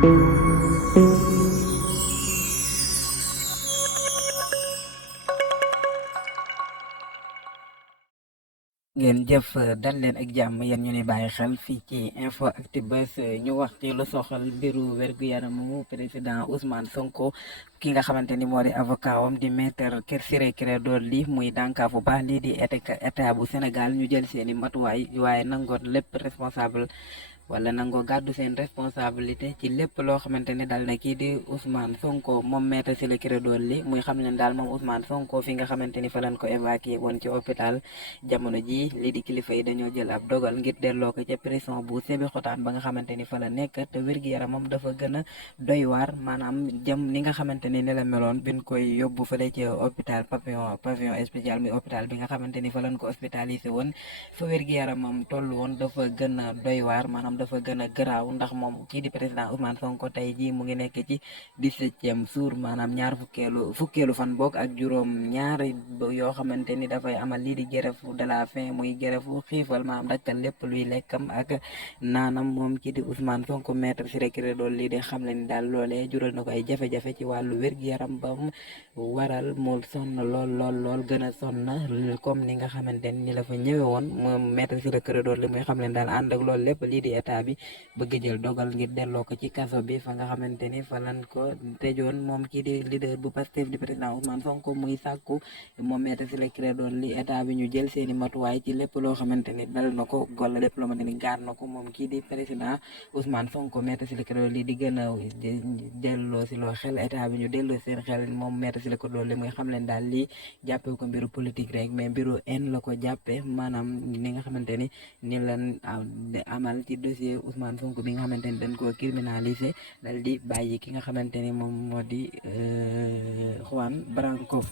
ngeen jëf dal leen ak jàmm yéen ñu ne bàyyi xel fii ci info Actubuzz ñu wax ci lu soxal mbiru wér-gu-yaramu président Ousmane Sonko ki nga xamante ni moo di avocat wam di maître Ciré Clédor Ly muy dànkaafu baax lii di état bu Sénégal ñu jël seeni matuwaay waaye nangoon lépp responsable wala nangoo gàddu seen responsabilité ci lépp loo xamante ne daal na kii di Ousmane Sonko moom maître Ciré Clédor Ly muy xam ne daal moom Ousmane Sonko fi nga xamante ni fa lañ ko évacué woon ci hôpital jamono ji lii di kilifa yi dañoo jël ab dogal ngir delloo ko ca prison bu Sébikotane ba nga xamante ni fa la nekk te wér-gu-yaramam dafa gën a doy waar maanaam jëm ni nga xamante ni la meloon biñ koy yóbbu fële ci hôpital pavillon spécial muy hôpital bi nga xamante ni fa lañ ko hospitalisé woon fa wér-gu-yaramam toll woon dafa gën a doy waar maanaam dafa gën a garaaw ndax moom kii di président Ousmane Sonko tey jii mu ngi nekk ci 17e jour maanaam ñaar fukkeelu fan boog ak juróom ñaar yoo xamante ni dafay amal lii di grève de la faim muy grève xiifal maanaam dakkal lépp luy lekkam ak naanam moom kii di Ousmane Sonko maître Ciré Clédor Ly di xam le ni daal loolee jural na ko ay jafe-jafe ci wàllu wér-gu-yaram ba mu waral mu sonn lool gën a sonn comme ni nga xamante ni la fa ñëwee woon moom maître Ciré Clédor Ly muy xam leen daal ànd ak loolu lépp lii di état bi bëgg jël dogal ngir delloo ko ci kaso bi fa nga xamante ni fa lañ ko tëjoon moom kii di leader bu Pastef di président Ousmane Sonko muy sàkku moom maître Ciré Clédor Ly état bi ñu jël seeni matuwaay ci lépp loo xamante ni dal na ko wala lépp loo xamante ni gaar na ko moom kii di président Ousmane Sonko maître Ciré Clédor Ly di gën a delloo si loo xel état bi ñu delloo seen xel moom maître Ciré Clédor Ly muy xam leen daal lii jàppee ko mbiru politique rek mais mbiru en la ko jàppee maanaam ni nga xamante ni lan amal ci dossier Ousmane Sonko bi nga xamante ni dañ koo criminalisé dal di bàyyi ki nga xamante ni moom moo di Juan Branco